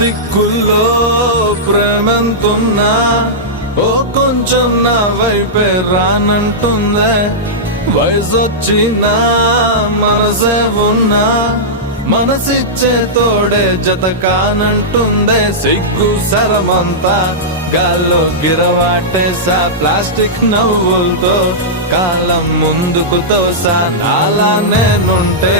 దిక్కుల్లో ప్రేమంతున్నా ఓ కొంచెం నా వైపే రానంటుందే. వయసొచ్చినా మనసే ఉన్నా మనసిచ్చే తోడే జత కానంటుందే. సిగ్గు సరమంతా గాల్లో గిరవాటేసా ప్లాస్టిక్ నవ్వులతో కాలం ముందుకు తోసా. నాలా నేనుంటే